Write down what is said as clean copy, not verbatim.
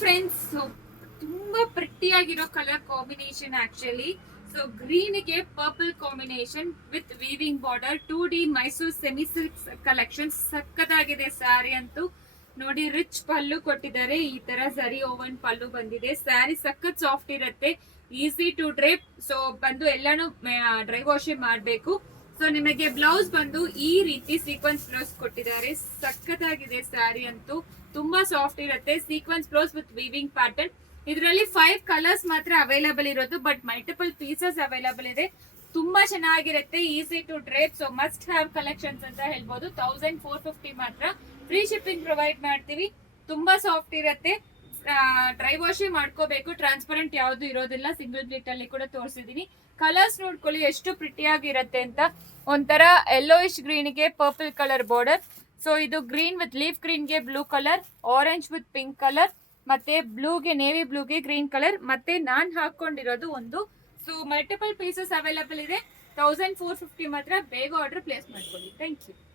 Friends, ತುಂಬಾ pretty ಆಗಿರೋ colour combination actually. So green ಗೆ purple combination with weaving border 2D Mysore semi silk collection. ಸಕ್ಕತ್ತಾಗಿದೆ ಸ್ಯಾರಿ ಅಂತೂ ನೋಡಿ. ರಿಚ್ ಪಲ್ಲು ಕೊಟ್ಟಿದ್ದಾರೆ, ಈ ತರ ಸರಿ ಓವನ್ ಪಲ್ಲು ಬಂದಿದೆ. ಸ್ಯಾರಿ ಸಖತ್ ಸಾಫ್ಟ್ ಇರುತ್ತೆ, ಈಸಿ ಟು ಡ್ರೇಪ್. ಸೊ ಬಂದು ಎಲ್ಲಾನು ಡ್ರೈ ವಾಶ್ ಮಾಡಬೇಕು. ಸೊ ನಿಮಗೆ ಬ್ಲೌಸ್ ಬಂದು ಈ ರೀತಿ ಸೀಕ್ವೆನ್ಸ್ ಬ್ಲೌಸ್ ಕೊಟ್ಟಿದ್ದಾರೆ. ಸಖತ್ತಾಗಿದೆ ಸ್ಯಾರಿ ಅಂತೂ, ತುಂಬಾ ಸಾಫ್ಟ್ ಇರುತ್ತೆ. Sequence blouse with weaving pattern. ಇದರಲ್ಲಿ 5 ಕಲರ್ಸ್ ಮಾತ್ರ ಅವೈಲಬಲ್ ಇರೋದು, ಬಟ್ ಮಲ್ಟಿಪಲ್ ಪೀಸಸ್ ಅವೈಲಬಲ್ ಇದೆ. ತುಂಬಾ ಚೆನ್ನಾಗಿರುತ್ತೆ, easy to drape. So must have collections ಅಂತ ಹೇಳ್ಬೋದು. 1450 ಮಾತ್ರ. ಫ್ರೀ ಶಿಪ್ಪಿಂಗ್ ಪ್ರೊವೈಡ್ ಮಾಡ್ತೀವಿ. ತುಂಬಾ ಸಾಫ್ಟ್ ಇರುತ್ತೆ, ಡ್ರೈ ವಾಶ್ ಮಾಡ್ಕೋಬೇಕು. ಟ್ರಾನ್ಸ್ಪರೆಂಟ್ ಯಾವ್ದು ಇರೋದಿಲ್ಲ. ಸಿಂಗಲ್ ಪ್ಲೇಟ್ ಅಲ್ಲಿ ಕೂಡ ತೋರಿಸಿದೀನಿ. ಕಲರ್ಸ್ ನೋಡ್ಕೊಳ್ಳಿ ಎಷ್ಟು ಪ್ರಿಟಿ ಆಗಿರುತ್ತೆ ಅಂತ. ಒಂಥರ ಯೆಲ್ಲೋಯಿಶ್ ಗ್ರೀನ್ ಗೆ ಪರ್ಪಲ್ ಕಲರ್ ಬಾರ್ಡರ್. ಸೊ ಇದು ಗ್ರೀನ್ ವಿತ್ ಲೀಫ್ ಗ್ರೀನ್ ಗೆ blue colour, orange with pink colour, ಮತ್ತೆ ಬ್ಲೂಗೆ ನೇವಿ ಬ್ಲೂಗೆ ಗ್ರೀನ್ ಕಲರ್, ಮತ್ತೆ ನಾನ್ ಹಾಕೊಂಡಿರೋದು ಒಂದು. ಸೊ ಮಲ್ಟಿಪಲ್ ಪೀಸಸ್ ಅವೈಲಬಲ್ ಇದೆ. 1450 ಮಾತ್ರ. ಬೇಗ ಆರ್ಡರ್ ಪ್ಲೇಸ್ ಮಾಡ್ಕೊಳ್ಳಿ. Thank you.